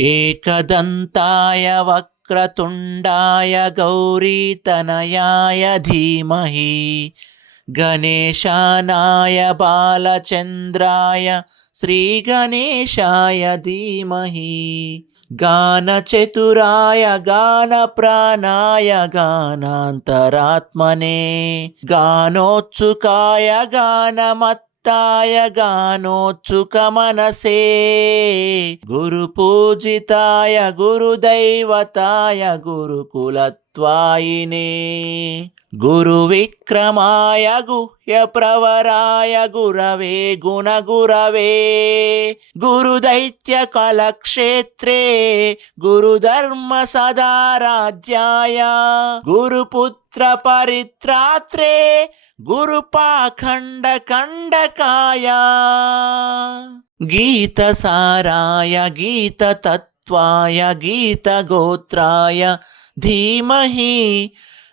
एकदन्ताय वक्रतुण्डाय गौरीतनयाय धीमहि गणेशानाय बालचन्द्राय श्रीगणेशाय धीमहि गानचतुराय गानप्राणाय गानान्तरात्मने गानोत्सुकाय गानमत्ताय गानोत्सुकमनसे गुरुपूजिताय गुरुदैवताय गुरुकुलत्वायिने गुरुविक्रमाय गुह्यप्रवराय गुरवे गुणगुरवे गुरुदैत्यकलक्षेत्रे गुरुधर्मसदाराध्याय गुरुपुत्रपरित्रात्रे गुरुपाखण्डकण्डकाय गीतसाराय गीततत्त्वाय गीतगोत्राय धीमहि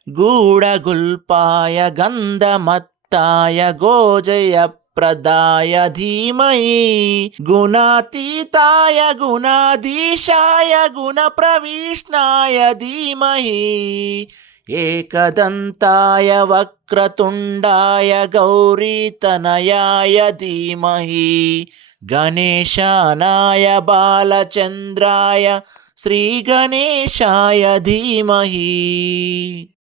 गूढगुल्पाय गन्धमत्ताय गोजयप्रदाय धीमहि गुणातीताय गुणाधीशाय गुणप्रविष्णाय धीमहि एकदन्ताय वक्रतुण्डाय गौरीतनयाय धीमहि गणेशानाय बालचन्द्राय श्रीगणेशाय धीमहि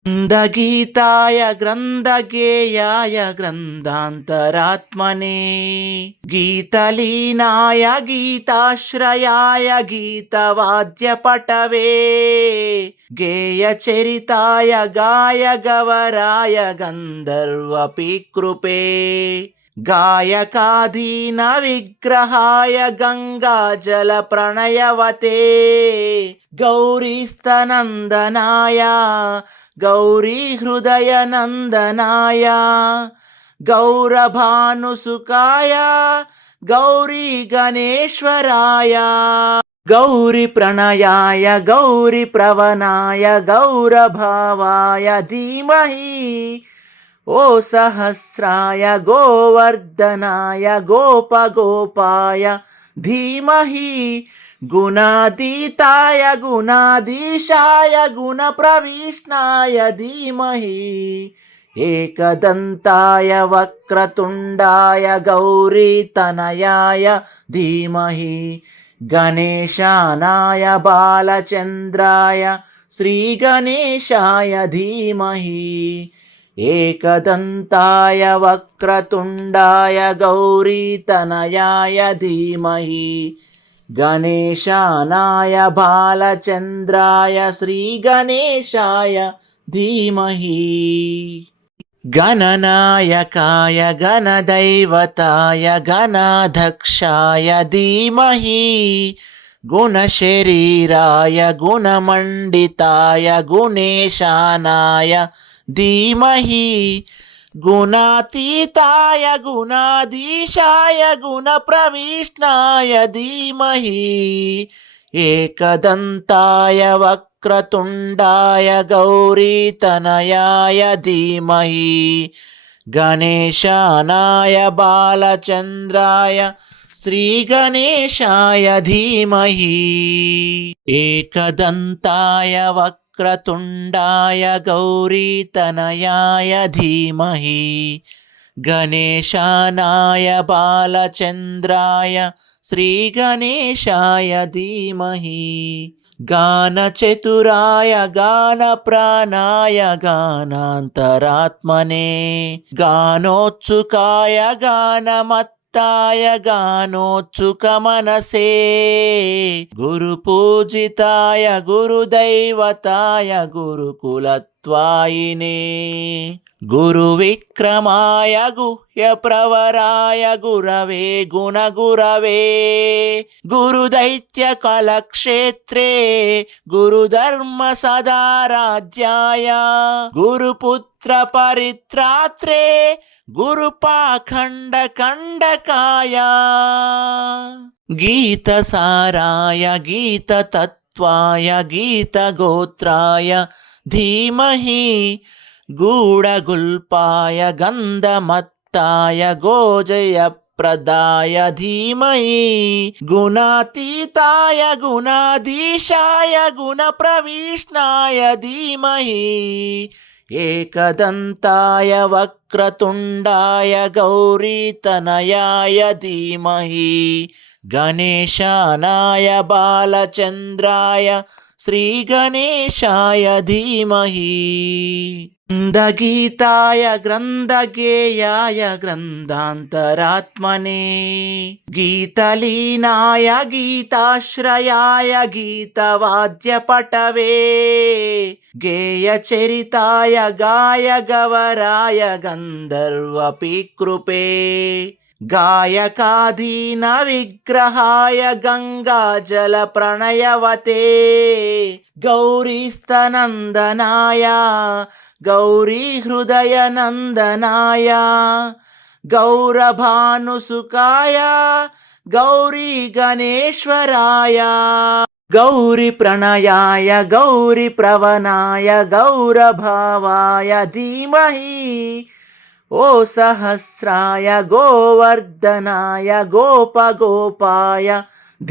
ग्रन्थगीताय ग्रन्थगेयाय ग्रन्थान्तरात्मने गीतलीनाय गीताश्रयाय गीतवाद्यपटवे गेयचरिताय गायगवराय गन्धर्वपिकृपे गायकाधीन विग्रहाय गङ्गाजलप्रणयवते गौरीस्तनन्दनाय गौरीहृदयनन्दनाय गौरभानुसुकाय गौरीगणेश्वराय गौरीप्रणयाय गौरीप्रवणाय गौरभावाय धीमहि ओ सहस्राय गोवर्धनाय गोपगोपाय धीमहि गुणातीताय गुणाधीशाय गुणप्रविष्णाय धीमहि एकदन्ताय वक्रतुण्डाय गौरीतनयाय धीमहि गणेशानाय बालचन्द्राय श्रीगणेशाय धीमहि एकदन्ताय वक्रतुण्डाय गौरीतनयाय धीमहि गणेशानाय बालचन्द्राय श्रीगणेशाय धीमहि गणनायकाय गणदैवताय गणाध्यक्षाय धीमहि गुणशरीराय गुणमण्डिताय गुणेशानाय धीमहि गुणातीताय गुणाधीशाय गुणप्रविष्णाय धीमहि एकदन्ताय वक्रतुण्डाय गौरीतनयाय धीमहि गणेशानाय बालचन्द्राय श्रीगणेशाय धीमहि एकदन्ताय वक्रतुण्डाय गौरीतनयाय धीमहि गणेशानाय बालचन्द्राय श्रीगणेशाय धीमहि गानचतुराय गानप्राणाय गानान्तरात्मने गानोत्सुकाय गानमत्ताय गानोत्सुकमनसे गुरुपूजिताय गुरुदैवताय गुरुकुलत्वायिने गुरुविक्रमाय गुह्यप्रवराय गुरवे गुणगुरवे गुरुदैत्यकलक्षेत्रे गुरुधर्मसदाराध्याय गुरुपुत्रपरित्रात्रे गुरुपाखण्डकण्डकाय गीतसाराय गीततत्त्वाय गीतगोत्राय धीमहि गूढगुल्पाय गन्धमत्ताय गोजय प्रदाय धीमहि गुणातीताय गुणाधीशाय गुणप्रविष्णाय धीमहि एकदन्ताय वक्रतुण्डाय गौरीतनयाय धीमहि गणेशानाय बालचन्द्राय श्रीगणेशाय धीमहि ग्रन्थगीताय ग्रन्थगेयाय ग्रन्थान्तरात्मने गीतलीनाय गीताश्रयाय गीतवाद्यपटवे गेयचरिताय गायगवराय गन्धर्वपिकृपे गायकाधीन विग्रहाय गङ्गाजलप्रणयवते गौरीस्तनन्दनाय गौरीहृदयनन्दनाय गौरभानुसुकाय गौरीगणेश्वराय गौरीप्रणयाय गौरीप्रवणाय गौरभावाय धीमहि ओ सहस्राय गोवर्धनाय गोपगोपाय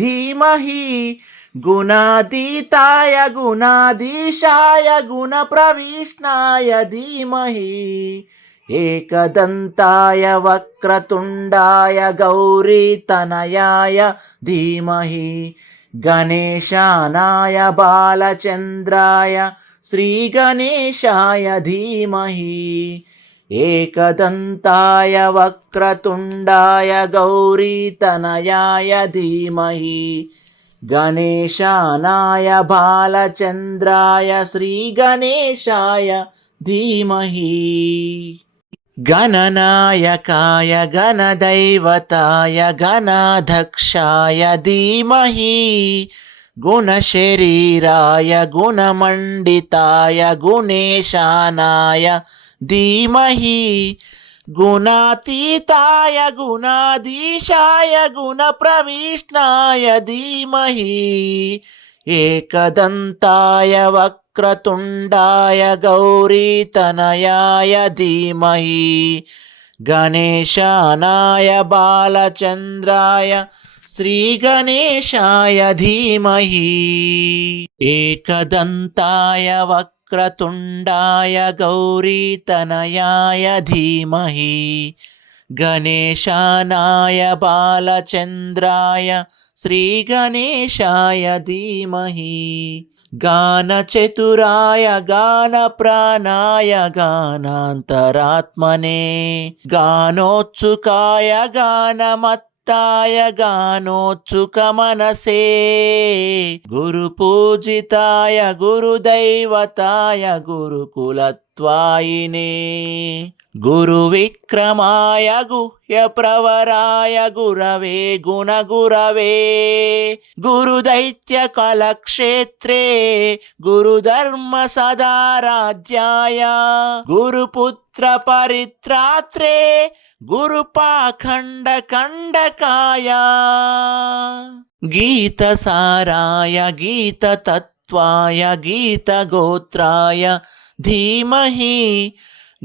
धीमहि गुणातीताय गुणाधीशाय गुणप्रविष्णाय धीमहि एकदन्ताय वक्रतुण्डाय गौरीतनयाय धीमहि गणेशानाय बालचन्द्राय श्रीगणेशाय धीमहि एकदन्ताय वक्रतुण्डाय गौरीतनयाय धीमहि गणेशानाय बालचन्द्राय श्रीगणेशाय धीमहि गणनायकाय गणदैवताय गणाध्यक्षाय धीमहि गुणशरीराय गुणमण्डिताय गुणेशानाय धीमहि गुणातीताय गुणाधीशाय गुणप्रविष्णाय धीमहि एकदन्ताय वक्रतुण्डाय गौरीतनयाय धीमहि गणेशानाय बालचन्द्राय श्रीगणेशाय धीमहि एकदन्ताय वक्रतुण्डाय गौरीतनयाय धीमहि गणेशानाय बालचन्द्राय श्रीगणेशाय धीमहि गानचतुराय गानप्राणाय गानान्तरात्मने गानोत्सुकाय गानमत्ताय गानोत्सुकमनसे गुरुपूजिताय गुरुदैवताय गुरुकुलत्वायिने गुरुविक्रमाय गुह्यप्रवराय गुरवे गुणगुरवे गुरुदैत्यकलक्षेत्रे गुरुधर्मसदाराध्याय गुरुपुत्रपरित्रात्रे गुरुपाखण्डकण्डकाय गीतसाराय गीततत्त्वाय गीतगोत्राय धीमहि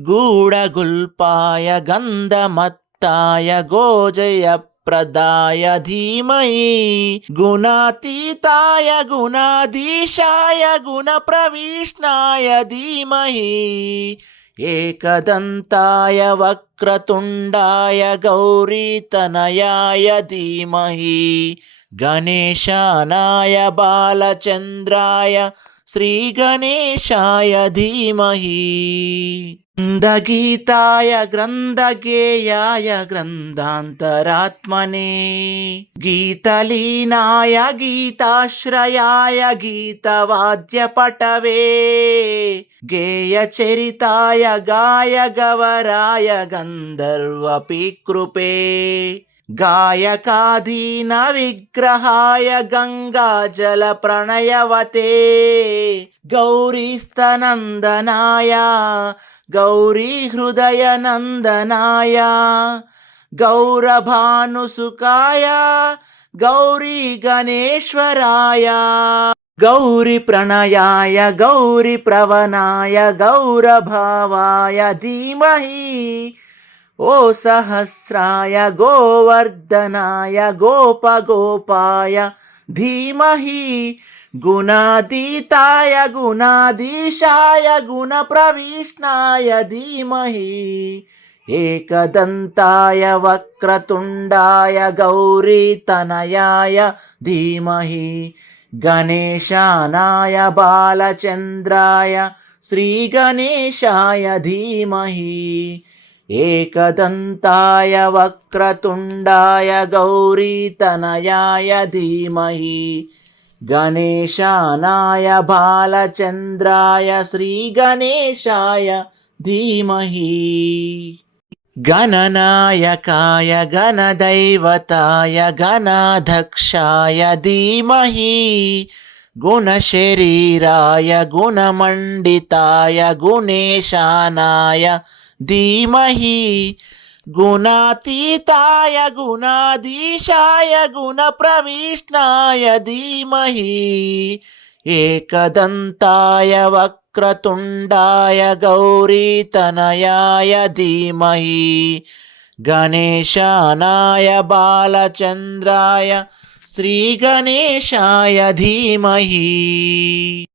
गूढगुल्पाय गन्धमत्ताय गोजयप्रदाय धीमहि गुणातीताय गुणाधीशाय गुणप्रविष्णाय धीमहि एकदन्ताय वक्रतुण्डाय गौरीतनयाय धीमहि गणेशानाय बालचन्द्राय श्रीगणेशाय धीमहि ग्रन्थगीताय ग्रन्थगेयाय ग्रन्थान्तरात्मने गीतलीनाय गीताश्रयाय गीतवाद्यपटवे गेयचरिताय गायगवराय गन्धर्वपिकृपे गायकाधीन विग्रहाय गङ्गाजलप्रणयवते गौरीस्तनन्दनाय गौरीहृदयनन्दनाय गौरभानुसुकाय गौरीगणेश्वराय गौरीप्रणयाय गौरीप्रवणाय गौरभावाय धीमहि ओ सहस्राय गोवर्धनाय गोपगोपाय धीमहि गुणातीताय गुणाधीशाय गुणप्रविष्टाय धीमहि एकदन्ताय वक्रतुण्डाय गौरीतनयाय धीमहि गणेशानाय बालचन्द्राय श्रीगणेशाय धीमहि एकदन्ताय वक्रतुण्डाय गौरीतनयाय धीमहि गणेशानाय बालचन्द्राय श्रीगणेशाय धीमहि गणनायकाय गणदैवताय गणाध्यक्षाय धीमहि गुणशरीराय गुणमण्डिताय गुणेशानाय धीमहि गुणातीताय गुणाधीशाय गुणप्रविष्टाय धीमहि एकदन्ताय वक्रतुण्डाय गौरीतनयाय धीमहि गणेशानाय बालचन्द्राय श्रीगणेशाय धीमहि।